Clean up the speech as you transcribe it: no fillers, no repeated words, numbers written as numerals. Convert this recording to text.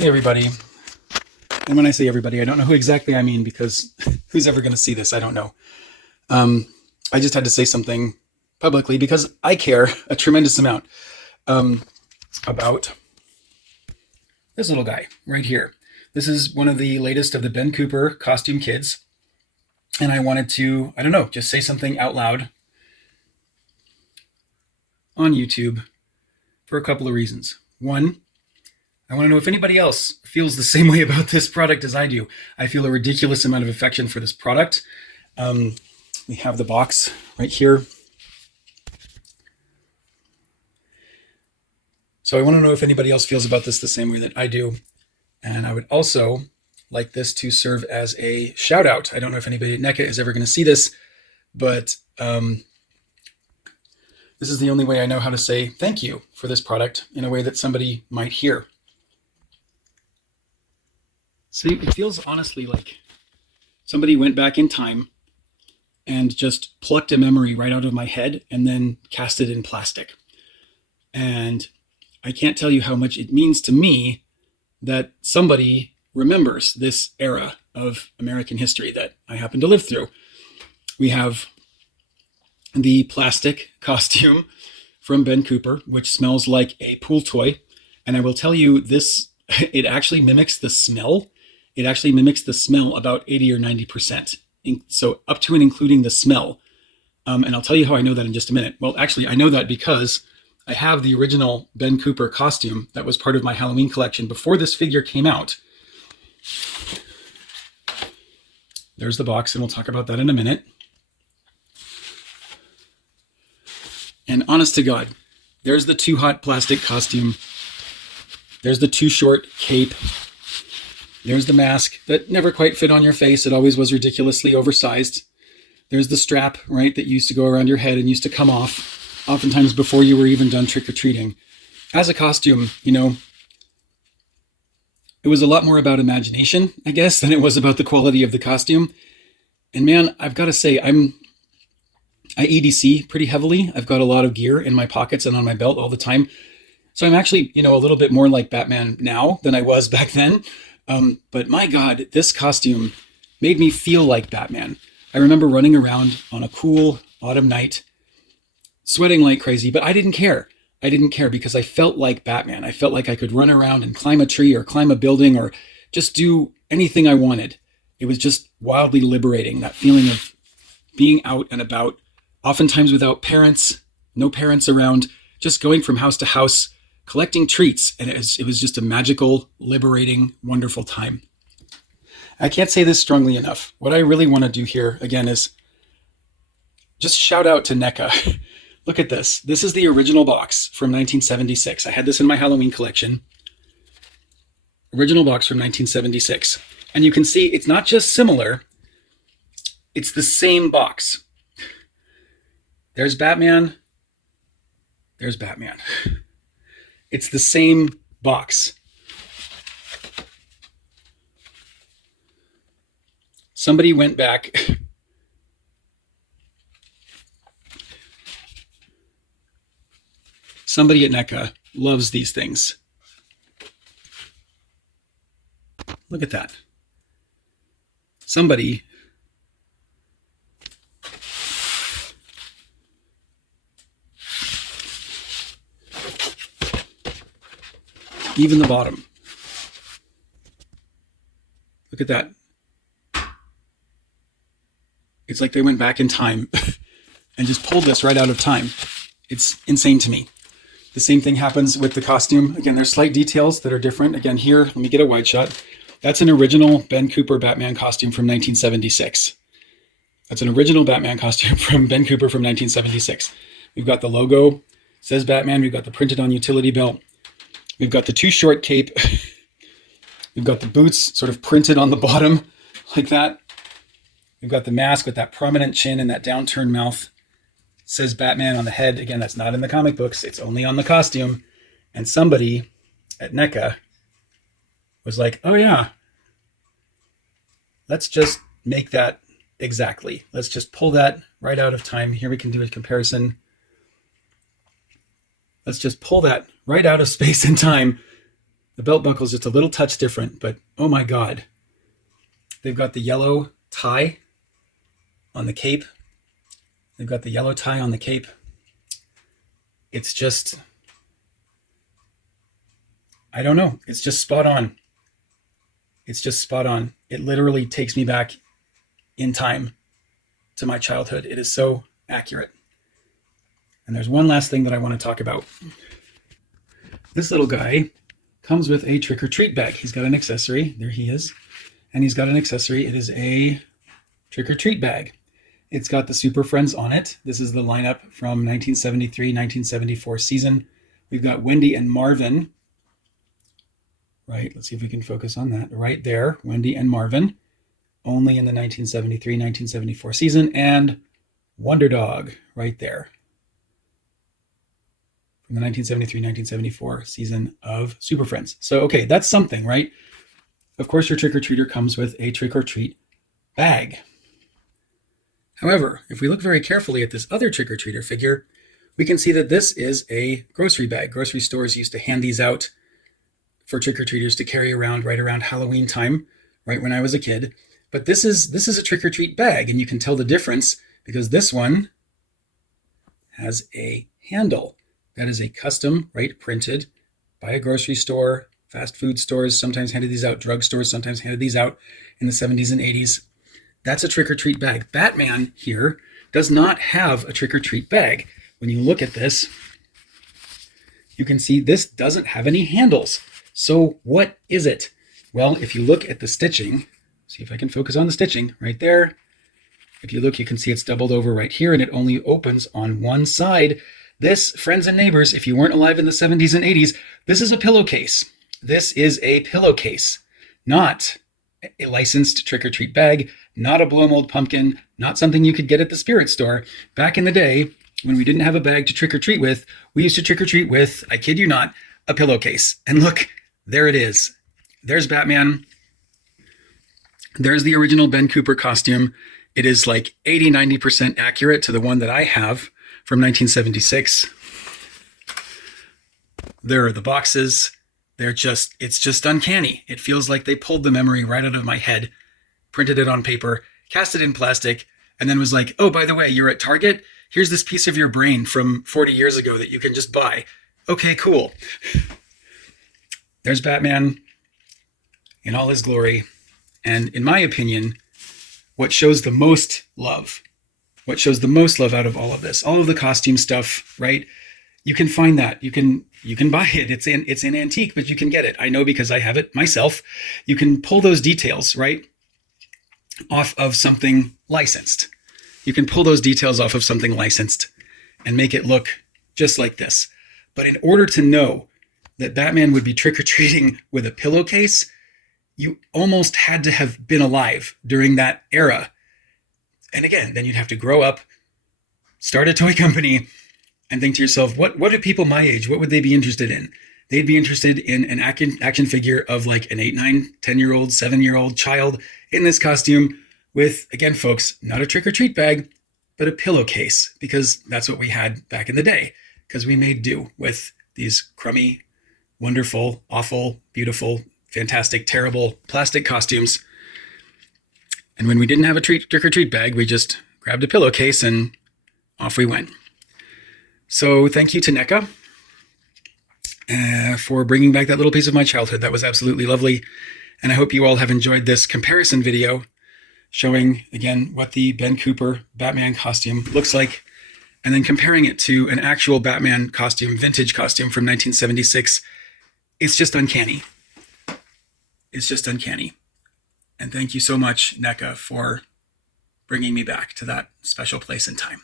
Hey everybody. And when I say everybody, I don't know who exactly I mean because who's ever going to see this? I don't know. I just had to say something publicly because I care a tremendous amount about this little guy right here. This is one of the latest of the Ben Cooper costume kids. And I wanted to, I don't know, just say something out loud on YouTube for a couple of reasons. One, I want to know if anybody else feels the same way about this product as I do. I feel a ridiculous amount of affection for this product. We have the box right here. So I want to know if anybody else feels about this the same way that I do. And I would also like this to serve as a shout out. I don't know if anybody at NECA is ever going to see this, but this is the only way I know how to say thank you for this product in a way that somebody might hear. See, it feels honestly like somebody went back in time and just plucked a memory right out of my head and then cast it in plastic. And I can't tell you how much it means to me that somebody remembers this era of American history that I happen to live through. We have the plastic costume from Ben Cooper, which smells like a pool toy. And I will tell you this, it actually mimics the smell. It actually mimics the smell about 80 or 90%. So up to and including the smell. And I'll tell you how I know that in just a minute. Well, actually, I know that because I have the original Ben Cooper costume that was part of my Halloween collection before this figure came out. There's the box, and we'll talk about that in a minute. And honest to God, there's the too hot plastic costume. There's the too short cape. There's the mask that never quite fit on your face. It always was ridiculously oversized. There's the strap, right, that used to go around your head and used to come off, oftentimes before you were even done trick-or-treating. As a costume, you know, it was a lot more about imagination, I guess, than it was about the quality of the costume. And man, I've got to say, I EDC pretty heavily. I've got a lot of gear in my pockets and on my belt all the time. So I'm actually, you know, a little bit more like Batman now than I was back then. But my God, this costume made me feel like Batman. I remember running around on a cool autumn night, sweating like crazy, but I didn't care. I didn't care because I felt like Batman. I felt like I could run around and climb a tree or climb a building or just do anything I wanted. It was just wildly liberating, that feeling of being out and about, oftentimes without parents, no parents around, just going from house to house, collecting treats. And it was just a magical, liberating, wonderful time. I can't say this strongly enough. What I really want to do here, again, is just shout out to NECA. Look at this. This is the original box from 1976. I had this in my Halloween collection. Original box from 1976. And you can see it's not just similar, it's the same box. There's Batman. There's Batman. It's the same box. Somebody went back. Somebody at NECA loves these things. Look at that. Somebody even the bottom. Look at that. It's like they went back in time and just pulled this right out of time. It's insane to me. The same thing happens with the costume. Again, there's slight details that are different. Again, here, let me get a wide shot. That's an original Ben Cooper Batman costume from 1976. That's an original Batman costume from Ben Cooper from 1976. We've got the logo, says Batman. We've got the printed on utility belt. We've got the too short cape. We've got the boots sort of printed on the bottom like that. We've got the mask with that prominent chin and that downturned mouth. It says Batman on the head. Again, that's not in the comic books. It's only on the costume. And somebody at NECA was like, oh yeah, let's just make that exactly. Let's just pull that right out of time. Here we can do a comparison. Let's just pull that right out of space and time The belt buckle is just a little touch different, but oh my God. They've got the yellow tie on the cape. They've got the yellow tie on the cape. It's just, I don't know. It's just spot on. It's just spot on. It literally takes me back in time to my childhood. It is so accurate. And there's one last thing that I want to talk about. This little guy comes with a trick-or-treat bag. He's got an accessory. There he is. And he's got an accessory. It is a trick-or-treat bag. It's got the Super Friends on it. This is the lineup from 1973-1974 season. We've got Wendy and Marvin. Right, let's see if we can focus on that. Right there, Wendy and Marvin. Only in the 1973-1974 season. And Wonder Dog right there. From the 1973-1974 season of Super Friends. So, okay, that's something, right? Of course, your trick-or-treater comes with a trick-or-treat bag. However, if we look very carefully at this other trick-or-treater figure, we can see that this is a grocery bag. Grocery stores used to hand these out for trick-or-treaters to carry around right around Halloween time, right when I was a kid. But this is a trick-or-treat bag, and you can tell the difference because this one has a handle. That is a custom, right, printed by a grocery store. Fast food stores sometimes handed these out. Drugstores sometimes handed these out in the 70s and 80s. That's a trick-or-treat bag. Batman here does not have a trick-or-treat bag. When you look at this, you can see this doesn't have any handles. So what is it? Well, if you look at the stitching, see if I can focus on the stitching right there. If you look, you can see it's doubled over right here, and it only opens on one side. This, friends and neighbors, if you weren't alive in the 70s and 80s, this is a pillowcase. This is a pillowcase, not a licensed trick-or-treat bag, not a blow-mold pumpkin, not something you could get at the spirit store. Back in the day, when we didn't have a bag to trick-or-treat with, we used to trick-or-treat with, I kid you not, a pillowcase. And look, there it is. There's Batman. There's the original Ben Cooper costume. It is like 80-90% accurate to the one that I have from 1976. There are the boxes. It's just uncanny. It feels like they pulled the memory right out of my head, printed it on paper, cast it in plastic, and then was like, oh, by the way, you're at Target? Here's this piece of your brain from 40 years ago that you can just buy. Okay, cool. There's Batman in all his glory. And in my opinion, what shows the most love out of all of this, all of the costume stuff, right? You can find that. You can buy it. It's in antique, but you can get it. I know because I have it myself. You can pull those details, right, off of something licensed. You can pull those details off of something licensed and make it look just like this. But in order to know that Batman would be trick-or-treating with a pillowcase, you almost had to have been alive during that era. And again, then you'd have to grow up, start a toy company, and think to yourself, what do people my age, what would they be interested in? They'd be interested in an action figure of like an 8, 9, 10-year-old, 7-year-old child in this costume with, again, folks, not a trick-or-treat bag, but a pillowcase, because that's what we had back in the day, because we made do with these crummy, wonderful, awful, beautiful, fantastic, terrible plastic costumes. And when we didn't have a trick-or-treat bag, we just grabbed a pillowcase and off we went. So thank you to NECA for bringing back that little piece of my childhood. That was absolutely lovely. And I hope you all have enjoyed this comparison video showing, again, what the Ben Cooper Batman costume looks like, and then comparing it to an actual Batman costume, vintage costume from 1976. It's just uncanny. It's just uncanny. And thank you so much, NECA, for bringing me back to that special place in time.